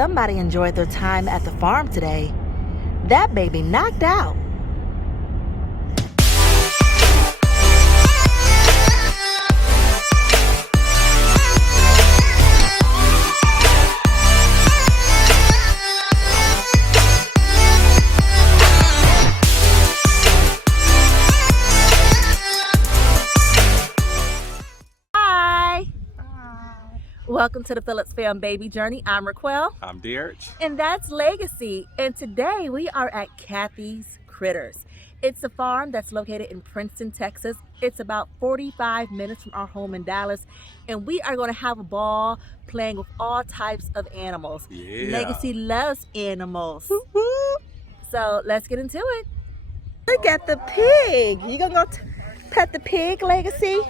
somebody enjoyed their time at the farm today. That baby knocked out. Welcome to the Phillips Fam Baby Journey. I'm Raquel. I'm Derek. And that's Legacy. And today we are at Cathy's Critters. It's a farm that's located in Princeton, Texas. It's about 45 minutes from our home in Dallas. And we are going to have a ball playing with all types of animals. Yeah. Legacy loves animals. So let's get into it. Look at the pig. You going to go pet the pig, Legacy?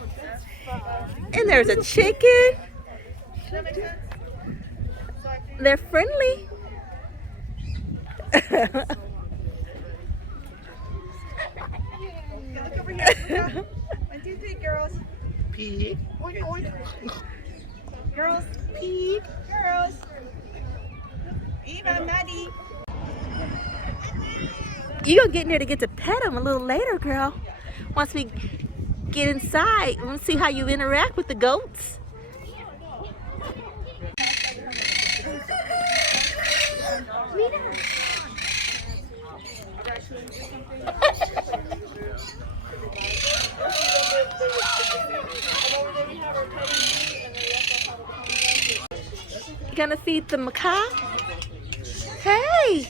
And there's a chicken. They're friendly. Look over here. Look up. 1, 2, 3, girls. Pig. Oink, oink. Girls. Pig. Girls. Eva, Maddie. You gonna get in there to get to pet them a little later, girl. Once we get inside, we'll see how you interact with the goats. You gonna feed the macaw? Hey!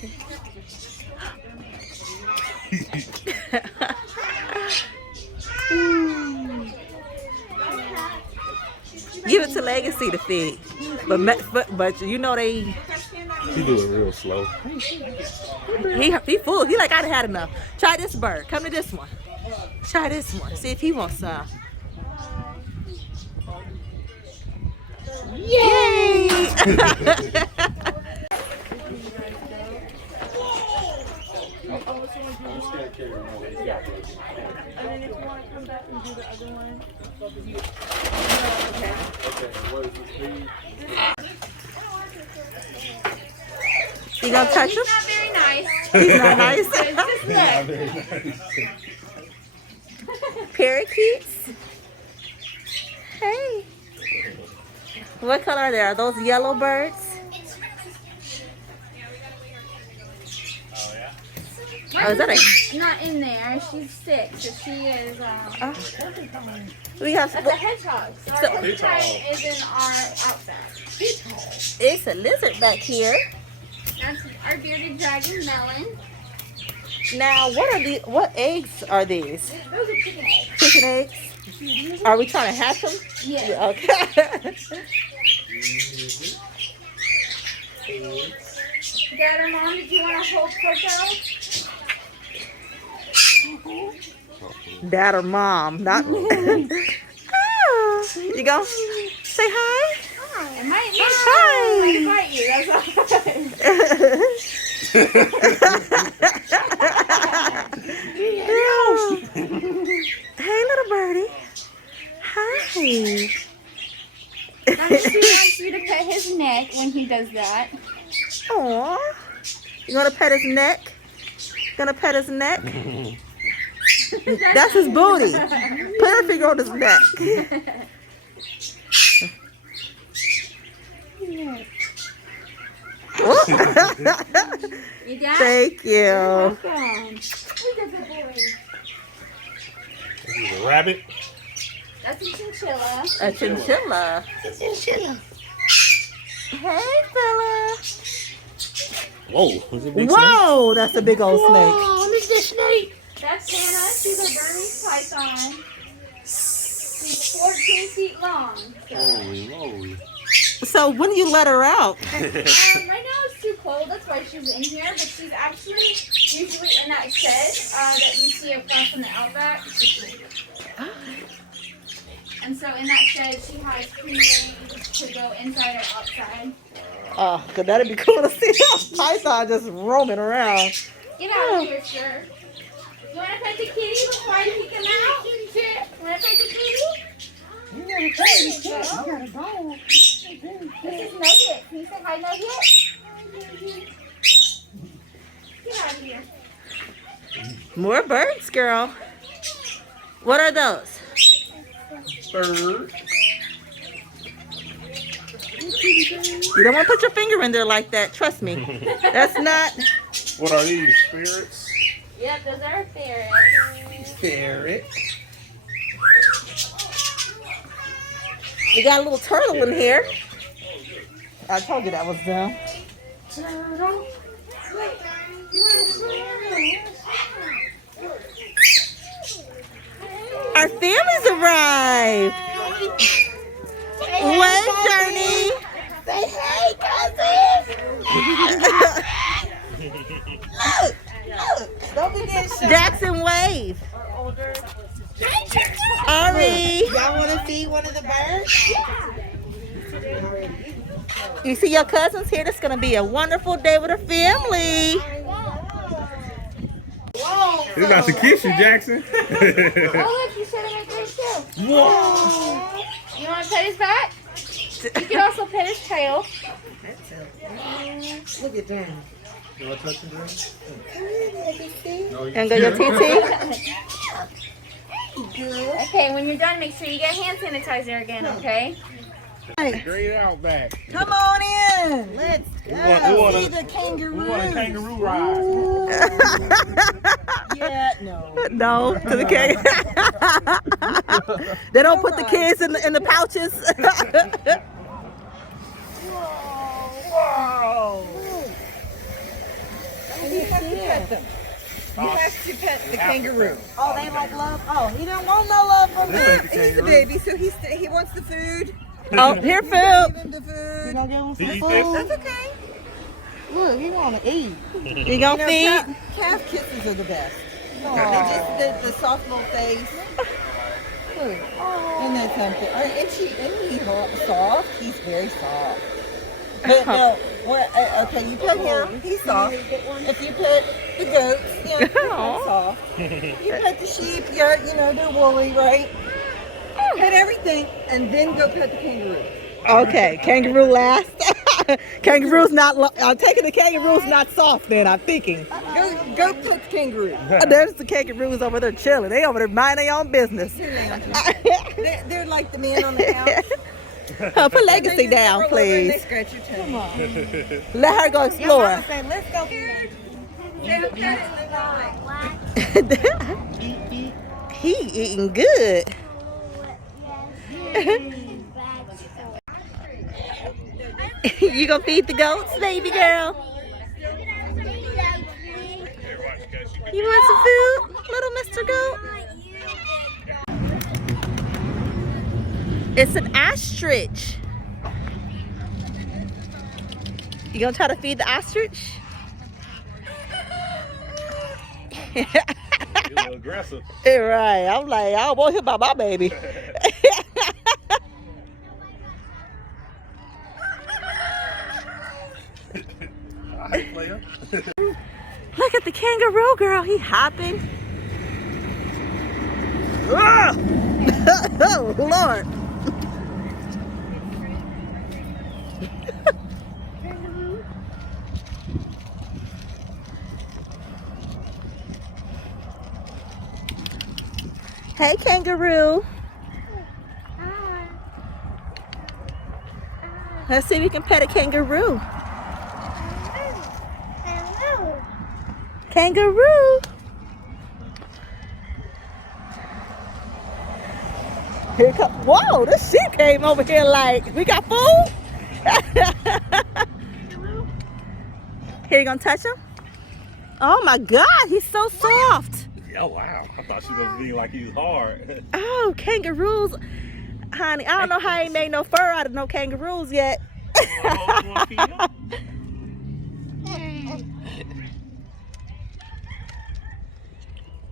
Give it to Legacy to feed, but you know they. He do it real slow. He full. He like, I'd had enough. Try this bird. Come to this one. Try this one. See if he wants some. Yay! And then if you want to come back and do the other one. You gonna touch him? He's not very nice. He's not nice. It's just look. Parakeets. Hey. What color are they? Are those yellow birds? Oh, is that a... Not in there. She's sick, so she is. We have. That's a hedgehog. So our hedgehog is in our outback. It's a lizard back here. That's our bearded dragon melon. Now, what eggs are these? Those are chicken eggs. Chicken eggs? Are we trying to hatch them? Yeah. Okay. Dad or Mom, did you want to hold Coco? Dad or Mom, not. Oh, you go say hi. Hi. Hi. I might bite you. That's all. Hey, little birdie. Hi. Mommy, she wants you to pet his neck when he does that. Aw. You gonna pet his neck? Gonna pet his neck? That's his booty. Put her finger on his neck. You got? Thank you. Welcome. Look at the boy. This is a rabbit. That's a chinchilla. A chinchilla. Hey, fella. Whoa, was it big? Whoa, that's a big old snake. Whoa, look at that snake. That's Hannah. She's a Burmese python. She's 14 feet long. So. Holy moly. So when do you let her out? Right now it's too cold. That's why she's in here. But she's actually usually in that shed that you see across from the outback. And so in that shed, she has free range to go inside or outside. Oh, cause that'd be cool to see a python just roaming around. Get out of here, sir. You want to pet the kitty before I kick him out? Want to pet the kitty? You never played this cat. You gotta go. This is Nugget. Can you say hi, Nugget? More birds, girl. What are those? Bird. You don't want to put your finger in there like that. Trust me. That's not. What are these? Spirits? Yep, those are ferrets. Ferret. We got a little turtle in here. I told you that was them. Turtle. Our family's arrived. Wave, Journey. Say hey, cousin. Look. Don't forget to show. Jackson, wave. Ari. Y'all want to feed one of the birds? You see your cousins here? This is going to be a wonderful day with our family. Whoa. He's about to kiss you, Jackson. Oh, look, you said it right there, too. Whoa. You want to pet his back? You can also pet his tail. Look at that. You want to touch him, And go your TT. Okay, when you're done, make sure you get hand sanitizer again, okay? Great outback. Come on in. Let's go. See the kangaroo. We want a kangaroo ride. Yeah, no. No, to the kids. They don't put the kids in the pouches. Whoa. And you have to pet them. You have to pet the kangaroo. Oh, they like love? Oh, he don't want no love from me. This ain't the He's a kangaroo. baby, so he wants the food. Oh, here, Give food. him the food. gonna give him some food? That's okay. Look, he want to eat. You gonna feed? Calf kisses are the best. Just the soft little face. Look, isn't that something? And he's soft. He's very soft. But no, okay, you put him, he's soft. If you put the goats, they're soft. You put the sheep, they're woolly, right? Pet everything, and then go pet the kangaroo. Okay, kangaroo last. Kangaroo's not. I'm taking the kangaroo's not soft. Then I'm thinking. Go pet the kangaroo. There's the kangaroos over there chilling. They over there minding their own business. They're like the man on the couch. Put Legacy down, They please. scratch your toe. Come on. Let her go explore. Say, let's go. They'll pet it in the night. He eating good. You gonna feed the goats, baby girl? You want some food, little Mr. Goat? It's an ostrich. You gonna try to feed the ostrich? He's a little aggressive. Right. I'm like, I don't want him by my baby. Hi, player. Look at the kangaroo, girl. He hopping. Ah! Oh, Lord. Hey, kangaroo. Let's see if we can pet a kangaroo. Kangaroo. Here come. Whoa, this sheep came over here like, we got food? Here, you gonna touch him? Oh my God, he's so soft. Oh, wow. I thought she was going to be like he was hard. Oh, kangaroos. Honey, I don't know how he made no fur out of no kangaroos yet. You wanna feed him?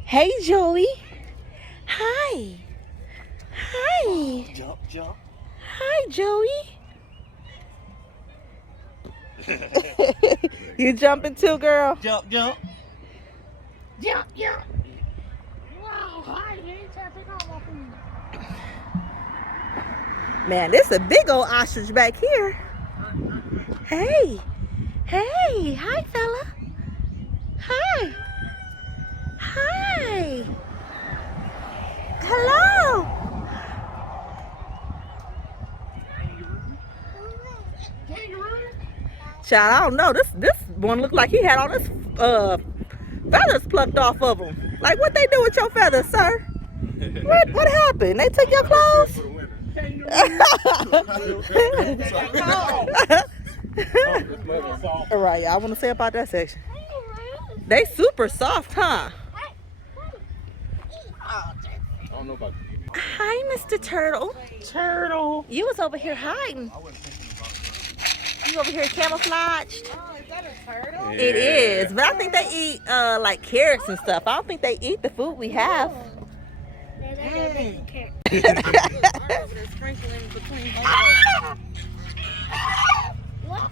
Hey, Joey. Hi. Hi. Jump, jump. Hi, Joey. You jumping too, girl? Jump, jump. Jump, jump. Man, this is a big old ostrich back here. Hey. Hey. Hi, fella. Hi. Hi. Hello. Child, I don't know. This one looked like he had all his feathers plucked off of him. Like, what they do with your feathers, sir? What happened? They took your clothes? All right, y'all want to say about that section? They super soft, huh? I don't know about you. Hi, Mr. Turtle. Turtle. You was over here hiding. You over here camouflaged. Oh, is that a turtle? It is, but I think they eat like carrots and stuff. I don't think they eat the food we have. Sprinkling between both. What?